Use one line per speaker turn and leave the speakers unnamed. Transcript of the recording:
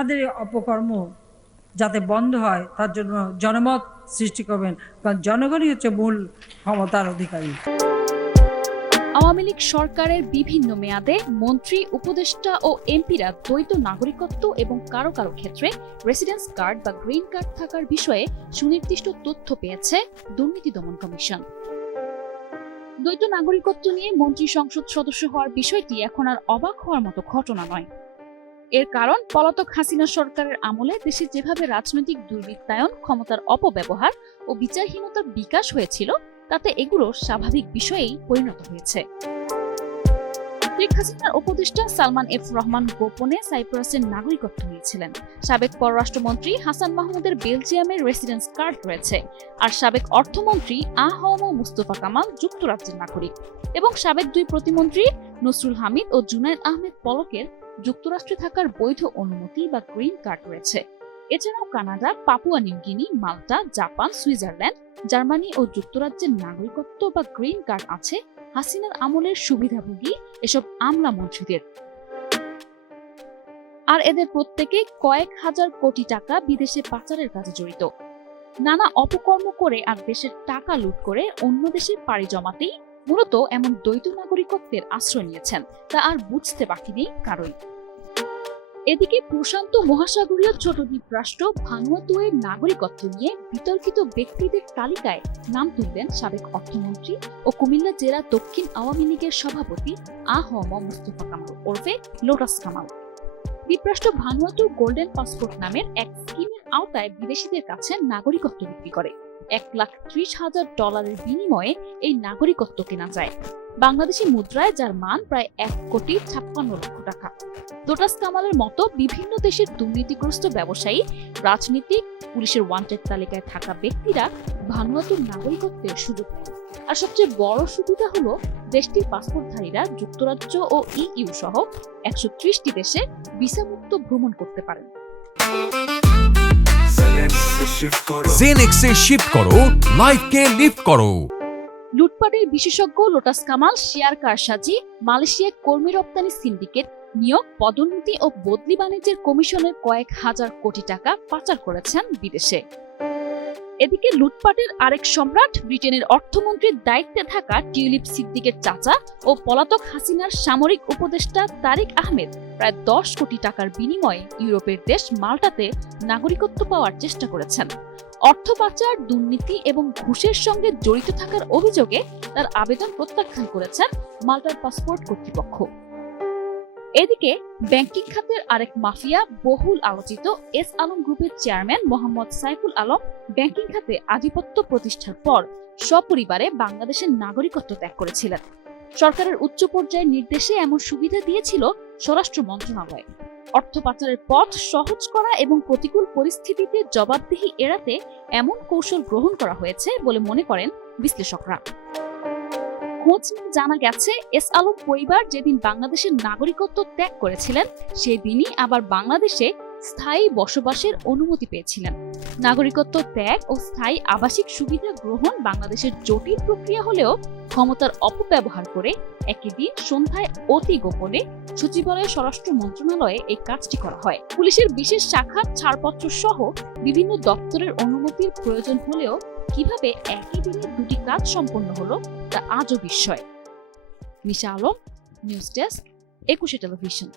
তাদের অপকর্ম যাতে বন্ধ হয়, তার জন্য জনমত সৃষ্টি করবেন কারণ জনগণই হচ্ছে মূল ক্ষমতার অধিকারী।
আওয়ামী লীগ সরকারের বিভিন্ন মেয়াদে মন্ত্রী, উপদেষ্টা ও এমপিরা দ্বৈত নাগরিকত্ব এবং কারও কারও ক্ষেত্রে রেসিডেন্স কার্ড বা গ্রিন কার্ড থাকার বিষয়ে সুনির্দিষ্ট তথ্য পেয়েছে দুর্নীতি দমন কমিশন। দ্বৈত নাগরিকত্ব নিয়ে মন্ত্রী সংসদ সদস্য হওয়ার বিষয়টি এখন আর অবাক হওয়ার মতো ঘটনা নয়। এর কারণ, পলাতক হাসিনা সরকারের আমলে দেশে যেভাবে রাজনৈতিক দুর্বৃত্তায়ন, ক্ষমতার অপব্যবহার ও বিচারহীনতার বিকাশ হয়েছিল, তাতে এগুলো স্বাভাবিক বিষয়েই পরিণত হয়েছে। শেখ হাসিনার উপদেষ্টা সালমান এফ রহমান গোপনে সাইপ্রাসের নাগরিকত্ব নিয়েছিলেন। সাবেক পররাষ্ট্রমন্ত্রী হাসান মাহমুদের বেলজিয়ামের রেসিডেন্স কার্ড রয়েছে আর সাবেক অর্থমন্ত্রী আহম মুস্তফা কামাল যুক্তরাজ্যের নাগরিক এবং সাবেক দুই প্রতিমন্ত্রী নসরুল হামিদ ও জুনায়েদ আহমেদ পলকের যুক্তরাষ্ট্রে থাকার বৈধ অনুমতি বা গ্রিন কার্ড রয়েছে। এছাড়াও Canada, Papua New Guinea Malta, Japan, Switzerland, Germany ও যুক্তরাজ্যের নাগরিকত্ব বা গ্রিন কার্ড আছে হাসিনার আমলের সুবিধাভোগী এসব আমলা মন্ত্রীদের। আর এদের প্রত্যেকে কয়েক হাজার কোটি টাকা বিদেশে পাচারের কাজে জড়িত। নানা অপকর্ম করে আর দেশের টাকা লুট করে অন্য দেশে পাড়ি জমাতেই মূলত এমন দ্বৈত নাগরিকত্বের আশ্রয় নিয়েছেন, তা আর বুঝতে বাকি নেই কারোই। এদিকে প্রশান্ত মহাসাগরীয় ছোট দ্বীপ রাষ্ট্র ভানুয়াতুয়ের নাগরিকত্ব নিয়ে বিতর্কিত ব্যক্তিদের তালিকায় নাম তুললেন সাবেক অর্থমন্ত্রী ও কুমিল্লা জেলা দক্ষিণ আওয়ামী লীগের সভাপতি আহম মুস্তফা কামাল ওরফে লোটাস কামাল। দ্বীপরাষ্ট্র ভানুয়াতু গোল্ডেন পাসপোর্ট নামের এক স্কিমের আওতায় বিদেশিদের কাছে নাগরিকত্ব বিক্রি করে। এক লাখ ত্রিশ হাজার ডলারের বিনিময়ে এই নাগরিকত্ব কেনা যায়। বাংলাদেশি মুদ্রায় যার মান প্রায় এক কোটি ছাপ্পান্ন লক্ষ টাকা। লোটাস কামালের মতো বিভিন্ন দেশের দুর্নীতিগ্রস্ত ব্যবসায়ী, রাজনীতিক, পুলিশের ওয়ান্টেড তালিকায় থাকা ব্যক্তিরা ভানুয়াতুর নাগরিকত্বের সুযোগ নেয়। আর সবচেয়ে বড় সুবিধা হলো দেশটির পাসপোর্টধারীরা যুক্তরাজ্য ও ইইউ সহ একশো ত্রিশটি দেশে ভিসামুক্ত ভ্রমণ করতে পারেন।
জেনেক্সে শিফট করো লাইফকে লিফট করো।
লুটপাটের বিশেষজ্ঞ লোটাস কামাল শেয়ার কারসাজি মালয়েশিয়ায় কর্মী রপ্তানি সিন্ডিকেট নিয়োগ, পদোন্নতি ও বদলি বাণিজ্যের কমিশনের কয়েক হাজার কোটি টাকা পাচার করেছেন বিদেশে। এদিকে লুটপাটের আরেক সম্রাট, ব্রিটেনের অর্থমন্ত্রীর দায়িত্বে থাকা টিউলিপ সিদ্দিকের চাচা ও পলাতক হাসিনার সামরিক উপদেষ্টা তারিক আহমেদ প্রায় দশ কোটি টাকার বিনিময়ে ইউরোপের দেশ মাল্টাতে নাগরিকত্ব পাওয়ার চেষ্টা করেছেন। অর্থ পাচার, দুর্নীতি এবং ঘুষের সঙ্গে জড়িত থাকার অভিযোগে তার আবেদন প্রত্যাখ্যান করেছেন মাল্টার পাসপোর্ট কর্তৃপক্ষ। এদিকে ব্যাংকিং খাতের আরেক মাফিয়া বহুল আলোচিত এস আলম গ্রুপের চেয়ারম্যান মোহাম্মদ সাইফুল আলম ব্যাংকিং খাতে আধিপত্য প্রতিষ্ঠার পর সপরিবারে বাংলাদেশের নাগরিকত্ব ত্যাগ করেছিলেন। সরকারের উচ্চ পর্যায়ের নির্দেশে এমন সুবিধা দিয়েছিল স্বরাষ্ট্র মন্ত্রণালয়। অর্থ পাচারের পথ সহজ করা এবং প্রতিকূল পরিস্থিতিতে জবাবদিহি এড়াতে এমন কৌশল গ্রহণ করা হয়েছে বলে মনে করেন বিশ্লেষকরা। খোঁজ নিয়ে জানা গেছে, এস আলম পরিবার যেদিন বাংলাদেশের নাগরিকত্ব ত্যাগ করেছিলেন, সেদিনই আবার বাংলাদেশে স্থায়ী বসবাসের অনুমতি পেয়েছিলেন। নাগরিকত্ব ত্যাগ ও স্থায়ী আবাসিক সুবিধা গ্রহণ বাংলাদেশের জটিল প্রক্রিয়া হলেও ক্ষমতার অপব্যবহার করে একই দিন সন্ধ্যায় অতি গোপনে সচিবালয় স্বরাষ্ট্র মন্ত্রণালয়ে এই কাজটি করা হয়। পুলিশের বিশেষ শাখার ছাড়পত্র সহ বিভিন্ন দপ্তরের অনুমতির প্রয়োজন হলেও কীভাবে একই দিনে দুটি কাজ সম্পন্ন হলো, তা আজও বিস্ময়। Nisha Alam, news desk, Ekushey television.